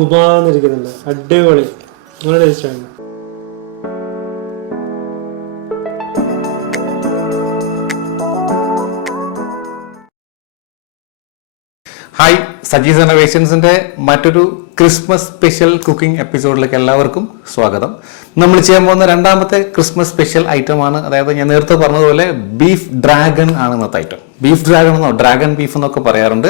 ഗുമാന്നിരിക്കുന്നുണ്ട്. അടിപൊളി, നല്ല ടേസ്റ്റാണ്. ഹായ്, സജീസ് ഇന്നോവേഷൻസിൻ്റെ മറ്റൊരു ക്രിസ്മസ് സ്പെഷ്യൽ കുക്കിംഗ് എപ്പിസോഡിലേക്ക് എല്ലാവർക്കും സ്വാഗതം. നമ്മൾ ചെയ്യാൻ പോകുന്ന രണ്ടാമത്തെ ക്രിസ്മസ് സ്പെഷ്യൽ ഐറ്റമാണ്. അതായത് ഞാൻ നേരത്തെ പറഞ്ഞതുപോലെ ബീഫ് ഡ്രാഗൺ ആണ് ഇന്നത്തെ ഐറ്റം. ബീഫ് ഡ്രാഗൺ എന്നോ ഡ്രാഗൺ ബീഫ് എന്നൊക്കെ പറയാറുണ്ട്.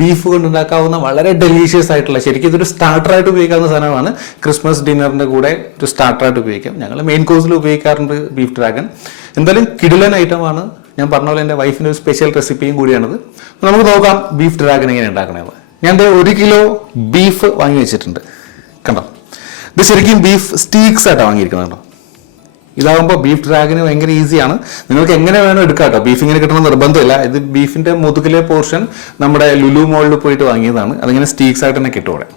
ബീഫ് കൊണ്ട് ഉണ്ടാക്കാവുന്ന വളരെ ഡെലീഷ്യസ് ആയിട്ടുള്ള, ശരിക്കും ഇതൊരു സ്റ്റാർട്ടറായിട്ട് ഉപയോഗിക്കാവുന്ന സാധനമാണ്. ക്രിസ്മസ് ഡിന്നറിൻ്റെ കൂടെ ഒരു സ്റ്റാർട്ടറായിട്ട് ഉപയോഗിക്കാം. ഞങ്ങൾ മെയിൻ കോഴ്സിൽ ഉപയോഗിക്കാറുണ്ട് ബീഫ് ഡ്രാഗൺ. എന്തായാലും കിടിലൻ ഐറ്റമാണ്. ഞാൻ പറഞ്ഞ പോലെ എൻ്റെ വൈഫിൻ്റെ ഒരു സ്പെഷ്യൽ റെസിപ്പിയും കൂടിയാണത്. നമുക്ക് നോക്കാം ബീഫ് ഡ്രാഗൺ എങ്ങനെ ഉണ്ടാക്കണമെന്ന്. ഞാൻ 1 കിലോ ബീഫ് വാങ്ങി വെച്ചിട്ടുണ്ട്. കണ്ടോ, ഇത് ശരിക്കും ബീഫ് സ്റ്റീക്സ് ആയിട്ടാണ് വാങ്ങിയിരിക്കുന്നത്. കേട്ടോ, ഇതാകുമ്പോൾ ബീഫ് ഡ്രാഗന് ഭയങ്കര ഈസിയാണ്. നിങ്ങൾക്ക് എങ്ങനെ വേണം എടുക്കാം കേട്ടോ. ബീഫ് ഇങ്ങനെ കിട്ടണമെന്ന് നിർബന്ധമില്ല. ഇത് ബീഫിൻ്റെ മുതുകിലെ പോർഷൻ നമ്മുടെ ലുലു മോളിൽ പോയിട്ട് വാങ്ങിയതാണ്. അതിങ്ങനെ സ്റ്റീക്സ് ആയിട്ട് തന്നെ കിട്ടും ഇവിടെ.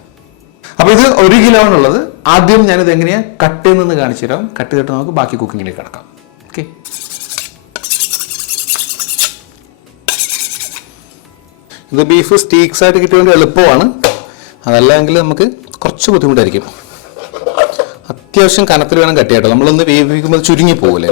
അപ്പോൾ ഇത് 1 കിലോ ആണുള്ളത്. ആദ്യം ഞാനിത് എങ്ങനെയാണ് കട്ട് ചെയ്യുന്നതെന്ന് കാണിച്ചു തരാം. കട്ട് ചെയ്തിട്ട് നമുക്ക് ബാക്കി കുക്കിങ്ങിലേക്ക് കിടക്കാം. ഓക്കെ, ഇത് ബീഫ് സ്റ്റീക്സ് ആയിട്ട് കിട്ടിയ വേണ്ടി എളുപ്പമാണ്. അതല്ലെങ്കിൽ നമുക്ക് കുറച്ച് ബുദ്ധിമുട്ടായിരിക്കും. അത്യാവശ്യം കനത്തിൽ വേണം കട്ട് ചെയ്യട്ടോ. നമ്മളൊന്ന് വേവിക്കുമ്പോൾ ചുരുങ്ങി പോകില്ല.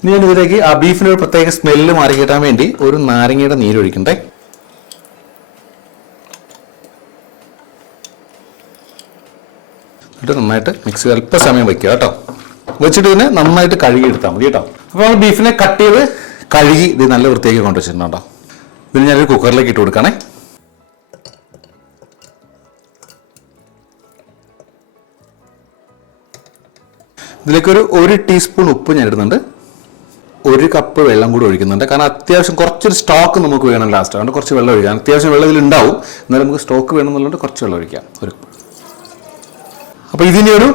ഇനി ഞാൻ ഇതിലേക്ക് ആ ബീഫിൻ്റെ ഒരു പ്രത്യേക സ്മെല്ല് മാറി കിട്ടാൻ വേണ്ടി ഒരു നാരങ്ങയുടെ നീരൊഴിക്കണ്ടേ. എന്നിട്ട് നന്നായിട്ട് മിക്സ് ചെയ്ത് അല്പ സമയം വയ്ക്കുക കേട്ടോ. വെച്ചിട്ട് ഇതിനെ നന്നായിട്ട് കഴുകി എടുത്താൽ മതി കേട്ടോ. അപ്പോൾ നമ്മൾ ബീഫിനെ കട്ട് ചെയ്ത് കഴുകി ഇത് നല്ല വൃത്തിയാക്കി കൊണ്ടുവച്ചിട്ടുണ്ടോ. ഇതിന് ഞാനൊരു കുക്കറിലേക്ക് ഇട്ട് കൊടുക്കണേ. ഇതിലേക്കൊരു 1 ടീസ്പൂൺ ഉപ്പ് ഞാൻ ഇടുന്നുണ്ട്. 1 കപ്പ് വെള്ളം കൂടി ഒഴിക്കുന്നുണ്ട്. കാരണം അത്യാവശ്യം കുറച്ചൊരു സ്റ്റോക്ക് നമുക്ക് വേണം ലാസ്റ്റ്. അതുകൊണ്ട് കുറച്ച് വെള്ളം ഒഴിക്കാം. അത്യാവശ്യം വെള്ളം ഇതിലുണ്ടാവും, എന്നാലും നമുക്ക് സ്റ്റോക്ക് വേണമെന്നുള്ളതുകൊണ്ട് കുറച്ച് വെള്ളം ഒഴിക്കാം. അപ്പോൾ ഇതിൻ്റെ ഒരു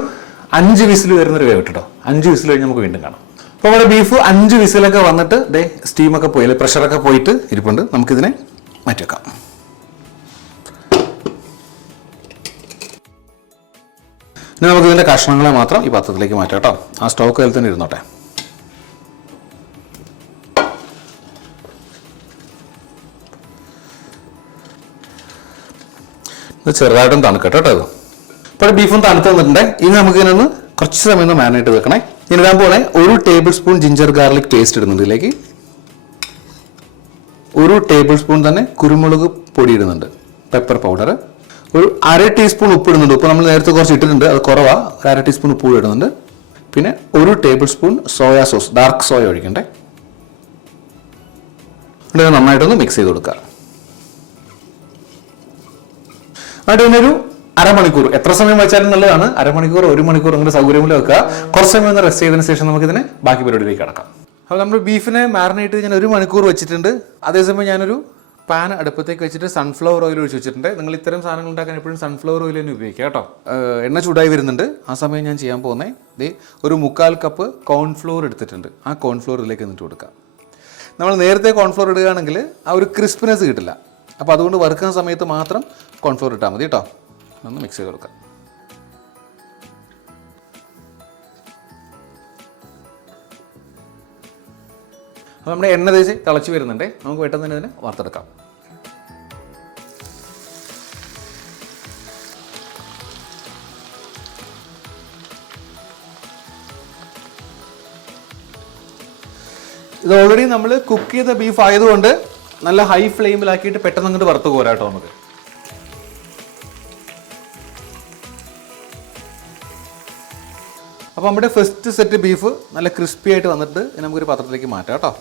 5 വിസിൽ വരുന്നൊരു വേവ് കേട്ടോ. 5 വിസിൽ കഴിഞ്ഞ് നമുക്ക് വീണ്ടും കാണാം. അപ്പോൾ നമ്മുടെ ബീഫ് 5 വിസിലൊക്കെ വന്നിട്ട് സ്റ്റീമൊക്കെ പോയി, പ്രഷറൊക്കെ പോയിട്ട് ഇരിപ്പുണ്ട്. നമുക്കിതിനെ മാറ്റി വെക്കാം. ഇനി നമുക്ക് ഇതിൻ്റെ കഷ്ണങ്ങളെ മാത്രം ഈ പാത്രത്തിലേക്ക് മാറ്റാം കേട്ടോ. ആ സ്റ്റോക്ക് അതിൽ തന്നെ ഇരുന്നോട്ടെ. ഇത് ചെറുതായിട്ടും തണുക്കട്ടെ കേട്ടോ. ഇത് ഇപ്പോൾ ബീഫും തണുത്ത് വന്നിട്ടുണ്ട്. ഇനി നമുക്ക് ഇതിനൊന്ന് കുറച്ച് സമയം ഒന്ന് മാരിനേറ്റ് വെക്കണേ. ഇനി ഇടാൻ പോലെ 1 table spoon ginger garlic paste ഇടുന്നുണ്ട്. ഇതിലേക്ക് 1 ടേബിൾ സ്പൂൺ തന്നെ കുരുമുളക് പൊടി ഇടുന്നുണ്ട്, പെപ്പർ പൗഡർ. ഒരു 1/2 ടീസ്പൂൺ ഉപ്പ് ഇടുന്നുണ്ട്. ഉപ്പ് നമ്മൾ നേരത്തെ കുറച്ച് ഇട്ടിട്ടുണ്ട്, അത് കുറവാ. 1/2 ടീസ്പൂൺ ഉപ്പ് കൂടി ഇടുന്നുണ്ട്. പിന്നെ 1 tablespoon soya sauce, dark soya ഒഴിക്കണ്ടേ. ഇവിടെ നന്നായിട്ടൊന്ന് മിക്സ് ചെയ്ത് കൊടുക്കുക. എന്നിട്ട് ഇതിനൊരു അരമണിക്കൂർ, എത്ര സമയം വെച്ചാലും നല്ലതാണ്. അരമണിക്കൂർ 1 മണിക്കൂർ നിങ്ങളുടെ സൗകര്യം പോലെ വെക്കുക. കുറച്ച് സമയം ഒന്ന് റെസ്റ്റ് ചെയ്തതിന് ശേഷം നമുക്കിതിനെ ബാക്കി പരിപാടിയിലേക്ക് കിടക്കാം. അപ്പോൾ നമ്മൾ ബീഫിനെ മാരിനേറ്റ് ഞാൻ 1 മണിക്കൂർ വെച്ചിട്ടുണ്ട്. അതേസമയം ഞാനൊരു പാൻ അടുപ്പത്തേക്ക് വെച്ചിട്ട് സൺഫ്ലവർ ഓയിൽ ഒഴിച്ച് വെച്ചിട്ടുണ്ട്. നിങ്ങൾ ഇത്തരം സാധനങ്ങൾ ഉണ്ടാക്കാൻ എപ്പോഴും സൺഫ്ലവർ ഓയിൽ തന്നെ ഉപയോഗിക്കുക കേട്ടോ. എണ്ണ ചൂടായി വരുന്നുണ്ട്. ആ സമയം ഞാൻ ചെയ്യാൻ പോകുന്നത് ഒരു 1/4 കപ്പ് കോൺഫ്ലോർ എടുത്തിട്ടുണ്ട്. ആ കോൺഫ്ലോർ ഇതിലേക്ക് എന്നിട്ട് കൊടുക്കുക. നമ്മൾ നേരത്തെ കോൺഫ്ലോർ ഇടുകയാണെങ്കിൽ ആ ഒരു ക്രിസ്പിനെസ് കിട്ടില്ല. അപ്പോൾ അതുകൊണ്ട് വറുക്കുന്ന സമയത്ത് മാത്രം കോൺഫ്ലോർ ഇട്ടാൽ മതി കേട്ടോ. ഒന്ന് മിക്സ് ചെയ്ത് കൊടുക്കാം. അപ്പോൾ നമ്മുടെ എണ്ണ തേച്ച് തിളച്ച് വരുന്നുണ്ട്. നമുക്ക് പെട്ടെന്ന് തന്നെ ഇതിനെ വറുത്തെടുക്കാം. ഇത് ഓൾറെഡി നമ്മൾ കുക്ക് ചെയ്ത ബീഫ് ആയതുകൊണ്ട് നല്ല ഹൈ ഫ്ലെയിമിലാക്കിയിട്ട് പെട്ടെന്ന് അങ്ങോട്ട് വറുത്ത് പോരാട്ടോ നമുക്ക്. അപ്പോൾ നമ്മുടെ ഫസ്റ്റ് സെറ്റ് ബീഫ് നല്ല ക്രിസ്പി ആയിട്ട് വന്നിട്ട് നമുക്കൊരു പാത്രത്തിലേക്ക് മാറ്റാം കേട്ടോ.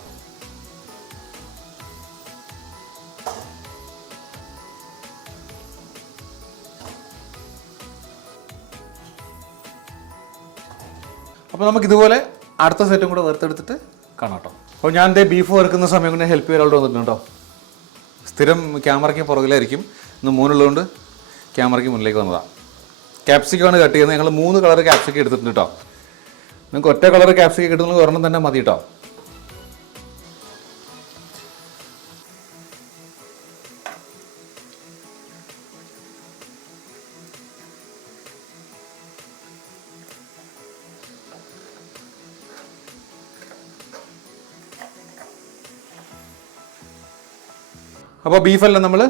അപ്പോൾ നമുക്ക് ഇതുപോലെ അടുത്ത സെറ്റും കൂടെ വറുത്തെടുത്തിട്ട് കാണാം കേട്ടോ. അപ്പോൾ ഞാൻ എൻ്റെ ബീഫ് വറുക്കുന്ന സമയം കൊണ്ട് ഹെൽപ്പ് ചെയ്യാൻ ഒരാൾ വന്നിട്ടുണ്ട് കേട്ടോ. സ്ഥിരം ക്യാമറയ്ക്ക് പുറകിലായിരിക്കും. ഇന്ന് മൂന്നുള്ളതുകൊണ്ട് ക്യാമറയ്ക്ക് മുന്നിലേക്ക് വന്നതാണ്. ക്യാപ്സിക്കമാണ് കട്ട് ചെയ്യുന്നത്. ഞങ്ങൾ 3 കളർ ക്യാപ്സിക്കം എടുത്തിട്ടുണ്ട് കേട്ടോ. നിങ്ങൾക്ക് ഒറ്റ കളർ ക്യാപ്സിക്കം കിട്ടുന്നത് ഒരെണ്ണം തന്നെ മതി കേട്ടോ. അപ്പോൾ ബീഫെല്ലാം നമ്മൾ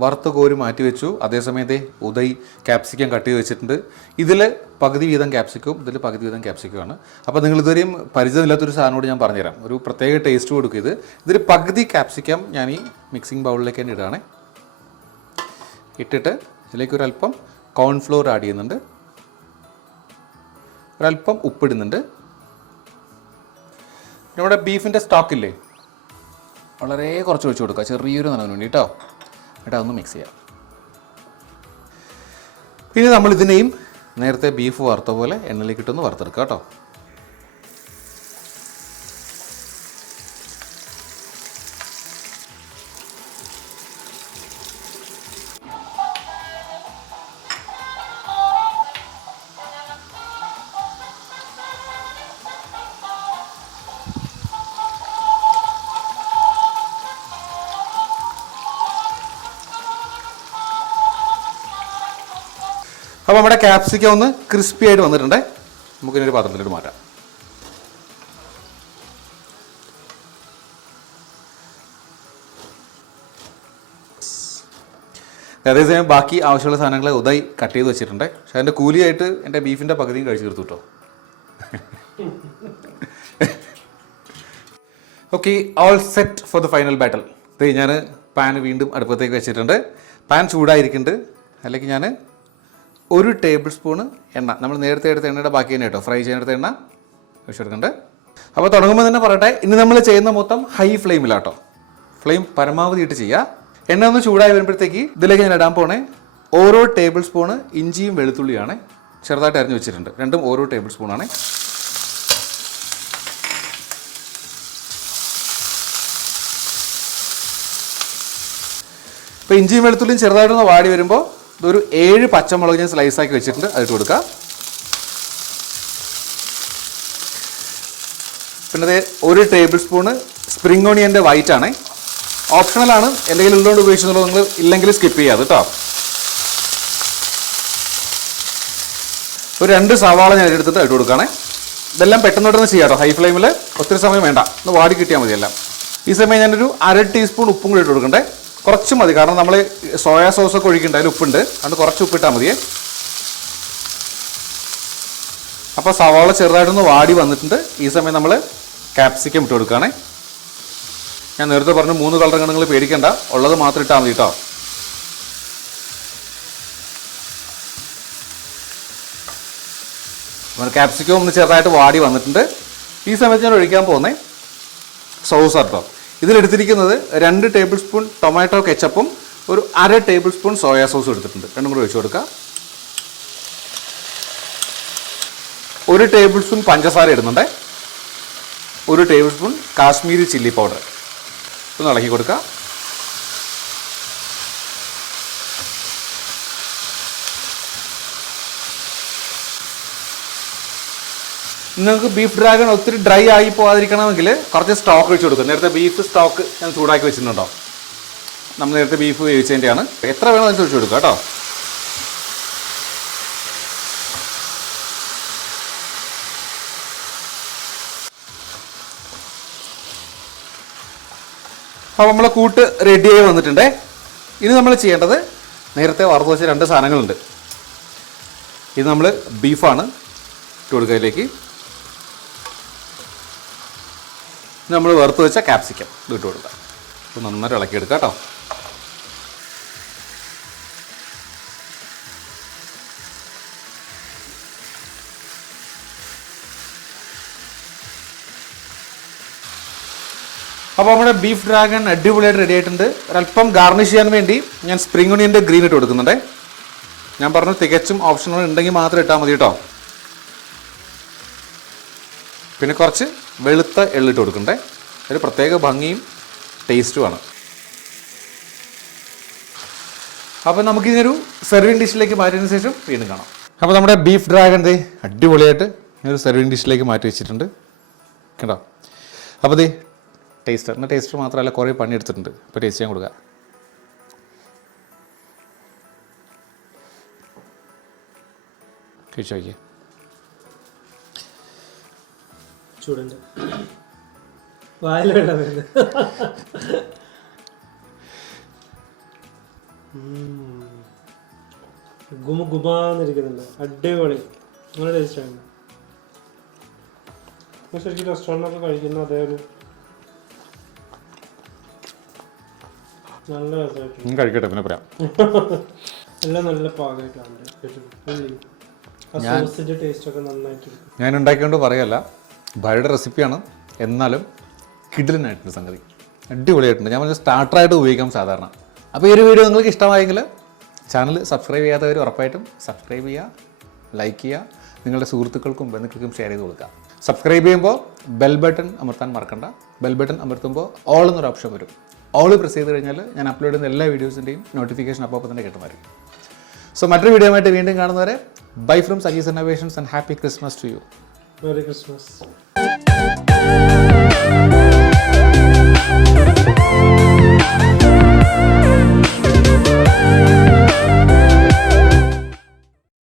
വറുത്ത് കോരി മാറ്റി വെച്ചു. അതേസമയത്ത് ഉദയ് ക്യാപ്സിക്കം കട്ട് ചെയ്ത് വെച്ചിട്ടുണ്ട്. ഇതിൽ പകുതി വീതം ക്യാപ്സിക്കും ഇതിൽ പകുതി വീതം ക്യാപ്സിക്കുമാണ്. അപ്പോൾ നിങ്ങൾ ഇതുവരെയും പരിചയമില്ലാത്തൊരു സാധനോട് ഞാൻ പറഞ്ഞുതരാം. ഒരു പ്രത്യേക ടേസ്റ്റ് കൊടുക്കും ഇതിൽ പകുതി ക്യാപ്സിക്കം ഞാൻ ഈ മിക്സിംഗ് ബൗളിലേക്ക് തന്നെ ഇടുകയാണ്. ഇട്ടിട്ട് ഇതിലേക്ക് ഒരല്പം കോൺഫ്ലോർ ആഡ് ചെയ്യുന്നുണ്ട്, ഒരല്പം ഉപ്പിടുന്നുണ്ട്. നമ്മുടെ ബീഫിൻ്റെ സ്റ്റോക്കില്ലേ വളരെ കുറച്ച് ഒഴിച്ച് കൊടുക്കുക, ചെറിയൊരു നനവിന് വേണ്ടി കേട്ടോ. എന്നിട്ട് അതൊന്ന് മിക്സ് ചെയ്യാം. പിന്നെ നമ്മൾ ഇതിനെയും നേരത്തെ ബീഫ് വറുത്ത പോലെ എണ്ണയിലേക്ക് ഇട്ടൊന്ന് വറുത്തെടുക്കുക കേട്ടോ. അപ്പോൾ നമ്മുടെ ക്യാപ്സിക്കം ഒന്ന് ക്രിസ്പി ആയിട്ട് വന്നിട്ടുണ്ട്. നമുക്കിനൊരു പാത്രത്തിലോട്ട് മാറ്റാം. അതേസമയം ബാക്കി ആവശ്യമുള്ള സാധനങ്ങൾ ഉദയ് കട്ട് ചെയ്ത് വെച്ചിട്ടുണ്ട്. പക്ഷെ അതിൻ്റെ കൂലിയായിട്ട് എൻ്റെ ബീഫിൻ്റെ പകുതിയും കഴിച്ച് തീർത്തു കേട്ടോ. Okay, all set for the final battle. ഞാൻ പാൻ വീണ്ടും അടുപ്പത്തേക്ക് വെച്ചിട്ടുണ്ട്. പാൻ ചൂടായിരിക്കുന്നുണ്ട്. അല്ലെങ്കിൽ ഞാൻ 1 ടേബിൾ സ്പൂണ് എണ്ണ, നമ്മൾ നേരത്തെ എടുത്ത എണ്ണയുടെ ബാക്കി തന്നെ കേട്ടോ, ഫ്രൈ ചെയ്യാനെടുത്ത എണ്ണ ഒഴിച്ചെടുക്കുന്നുണ്ട്. അപ്പോൾ തുടങ്ങുമ്പോൾ തന്നെ പറയട്ടെ, ഇനി നമ്മൾ ചെയ്യുന്ന മൊത്തം ഹൈ ഫ്ലെയിമിലാട്ടോ. ഫ്ലെയിം പരമാവധി ഇട്ട് ചെയ്യുക. എണ്ണ ഒന്ന് ചൂടായി വരുമ്പോഴത്തേക്ക് ഇതിലേക്ക് ഞാൻ ഇടാൻ പോണേ ഓരോ ടേബിൾ സ്പൂണ് ഇഞ്ചിയും വെളുത്തുള്ളിയാണ് ചെറുതായിട്ട് അരിഞ്ഞ് വെച്ചിട്ടുണ്ട്. രണ്ടും ഓരോ ടേബിൾ സ്പൂണാണ്. ഇപ്പോൾ ഇഞ്ചിയും വെളുത്തുള്ളിയും ചെറുതായിട്ടൊന്ന് വാടി വരുമ്പോൾ ഇതൊരു 7 പച്ചമുളക് ഞാൻ സ്ലൈസാക്കി വെച്ചിട്ടുണ്ട്, അതിട്ട് കൊടുക്കുക. പിന്നെ അത് 1 ടേബിൾ സ്പൂണ് സ്പ്രിംഗ് ഓണിയൻ്റെ വൈറ്റ് ആണ്, ഓപ്ഷണലാണ്. എന്തെങ്കിലും ഉള്ളതുകൊണ്ട് ഉപയോഗിച്ചെന്നുള്ളത് നിങ്ങൾ ഇല്ലെങ്കിൽ സ്കിപ്പ് ചെയ്യാതെ കേട്ടോ. ഒരു 2 സവാള ഞാൻ എടുത്തിട്ട് ഇട്ട് കൊടുക്കുകയാണേ. ഇതെല്ലാം പെട്ടെന്നോട്ടൊന്ന് ചെയ്യാം കേട്ടോ, ഹൈ ഫ്ലെയിമിൽ. ഒത്തിരി സമയം വേണ്ട, ഒന്ന് വാടി കിട്ടിയാൽ മതി എല്ലാം. ഈ സമയം ഞാനൊരു 1/2 ടീസ്പൂൺ ഉപ്പും കൂടി ഇട്ട് കൊടുക്കണ്ടേ. കുറച്ച് മതി, കാരണം നമ്മൾ സോയാ സോസൊക്കെ ഒഴിക്കുന്നുണ്ട്, അതിൽ ഉപ്പുണ്ട്, അതുകൊണ്ട് കുറച്ച് ഉപ്പിട്ടാൽ മതിയേ. അപ്പോൾ സവാള ചെറുതായിട്ടൊന്ന് വാടി വന്നിട്ടുണ്ട്. ഈ സമയം നമ്മൾ ക്യാപ്സിക്കം ഇട്ട് കൊടുക്കുകയാണേ. ഞാൻ നേരത്തെ പറഞ്ഞു 3 കളർ നിങ്ങൾ പേടിക്കേണ്ട, ഉള്ളത് മാത്രം ഇട്ടാൽ മതി കേട്ടോ. ക്യാപ്സിക്കം ഒന്ന് ചെറുതായിട്ട് വാടി വന്നിട്ടുണ്ട്. ഈ സമയത്ത് ഞാൻ ഒഴിക്കാൻ പോകുന്നത് സോസ് കേട്ടോ. ഇതിലെടുത്തിരിക്കുന്നത് 2 ടേബിൾ സ്പൂൺ ടൊമാറ്റോ കെച്ചപ്പും ഒരു 1/2 ടേബിൾ സ്പൂൺ സോയാ സോസും എടുത്തിട്ടുണ്ട്. രണ്ടും കൂടി ഒഴിച്ചു കൊടുക്കുക. 1 ടേബിൾ സ്പൂൺ പഞ്ചസാര ഇടുന്നുണ്ട്. 1 table spoon Kashmiri chilli powder. ഒന്ന് ഇളക്കി കൊടുക്കുക. നിങ്ങൾക്ക് ബീഫ് ഡ്രാഗൺ ഒത്തിരി ഡ്രൈ ആയി പോകാതിരിക്കണമെങ്കിൽ കുറച്ച് സ്റ്റോക്ക് ഒഴിച്ച് കൊടുക്കും. നേരത്തെ ബീഫ് സ്റ്റോക്ക് ഞാൻ ചൂടാക്കി വെച്ചിട്ടുണ്ടോ, നമ്മൾ നേരത്തെ ബീഫ് വേവിച്ചതിൻ്റെയാണ്. എത്ര വേണോ അതിന് ഒഴിച്ച് കൊടുക്കുക കേട്ടോ. അപ്പോൾ നമ്മളെ കൂട്ട് റെഡിയായി വന്നിട്ടുണ്ട്. ഇനി നമ്മൾ ചെയ്യേണ്ടത് നേരത്തെ വറുത്ത് വെച്ച 2 സാധനങ്ങളുണ്ട്. ഇത് നമ്മൾ ബീഫാണ് ഇട്ട് കൊടുക്കുക. അതിലേക്ക് നമ്മൾ വറുത്ത് വെച്ച ക്യാപ്സിക്കം ഇത് ഇട്ട് കൊടുക്കുക. അപ്പോൾ നന്നായിട്ട് ഇളക്കിയെടുക്കുക കേട്ടോ. അപ്പോൾ നമ്മുടെ ബീഫ് ഡ്രാഗൺ അടിപൊളിയായിട്ട് റെഡി ആയിട്ടുണ്ട്. ഒരല്പം ഗാർണിഷ് ചെയ്യാൻ വേണ്ടി ഞാൻ സ്പ്രിംഗ് ഓണിയൻ്റെ ഗ്രീൻ ഇട്ട് കൊടുക്കുന്നുണ്ട്. ഞാൻ പറഞ്ഞു തികച്ചും ഓപ്ഷണൽ ഉണ്ടെങ്കിൽ മാത്രം ഇട്ടാൽ മതി കേട്ടോ. പിന്നെ കുറച്ച് വെളുത്ത എള്ളിട്ട് കൊടുക്കണ്ടേ, ഒരു പ്രത്യേക ഭംഗിയും ടേസ്റ്റുമാണ്. അപ്പോൾ നമുക്കിതൊരു സെർവിങ് ഡിഷിലേക്ക് മാറ്റിയതിന് ശേഷം വീണ്ടും കാണാം. അപ്പോൾ നമ്മുടെ ബീഫ് ഡ്രാഗൺ അടിപൊളിയായിട്ട് ഒരു സെർവിങ് ഡിഷിലേക്ക് മാറ്റി വെച്ചിട്ടുണ്ട് കേട്ടോ. അപ്പോൾ ടേസ്റ്റ്, എന്നാൽ ടേസ്റ്റ് മാത്രമല്ല കുറേ പണിയെടുത്തിട്ടുണ്ട്. അപ്പോൾ ടേസ്റ്റ് ചെയ്യാൻ കൊടുക്കുക. കഴിച്ചു നോക്കിയേ. ചൂടുണ്ട്, വായിൽ വെള്ളം വരുന്നത്. ഗുബാന്നിരിക്കുന്നുണ്ട്, അടിപൊളി, നല്ല ടേസ്റ്റാണ്. ശരിക്കും റെസ്റ്റോറൻറ്റൊക്കെ കഴിക്കുന്ന അതേ ഒരു നല്ല രസമായിട്ടുണ്ട്. കഴിക്കട്ടെ, പിന്നെ പറയാം. എല്ലാം നല്ല പാകമായിട്ടാണ്. ടേസ്റ്റൊക്കെ നന്നായിട്ടുണ്ട്. ഞാൻ ഉണ്ടാക്കിക്കൊണ്ട് പറയല്ല, ഭാര്യയുടെ റെസിപ്പിയാണ്, എന്നാലും കിടിലനായിട്ടുണ്ട് സംഗതി, അടിപൊളിയായിട്ടുണ്ട്. ഞാൻ പറഞ്ഞ സ്റ്റാർട്ടറായിട്ട് ഉപയോഗിക്കാം സാധാരണ. അപ്പോൾ ഈ ഒരു വീഡിയോ നിങ്ങൾക്ക് ഇഷ്ടമായെങ്കിൽ ചാനൽ സബ്സ്ക്രൈബ് ചെയ്യാത്തവർ ഉറപ്പായിട്ടും സബ്സ്ക്രൈബ് ചെയ്യുക, ലൈക്ക് ചെയ്യുക, നിങ്ങളുടെ സുഹൃത്തുക്കൾക്കും ബന്ധുക്കൾക്കും ഷെയർ ചെയ്ത് കൊടുക്കുക. സബ്സ്ക്രൈബ് ചെയ്യുമ്പോൾ ബെൽ ബട്ടൺ അമർത്താൻ മറക്കണ്ട. ബെൽ ബട്ടൺ അമർത്തുമ്പോൾ ഓൾ എന്നൊരു ഓപ്ഷൻ വരും. ഓൾ പ്രസ് ചെയ്ത് കഴിഞ്ഞാൽ ഞാൻ അപ്ലോഡ് ചെയ്യുന്ന എല്ലാ വീഡിയോസിൻ്റെയും നോട്ടിഫിക്കേഷൻ അപ്പോൾ തന്നെ കിട്ടുന്നതായിരിക്കും. സോ മറ്റൊരു വീഡിയോ ആയിട്ട് വീണ്ടും കാണുന്നവരെ bye from Saji's innovations and happy Christmas to you. Merry Christmas.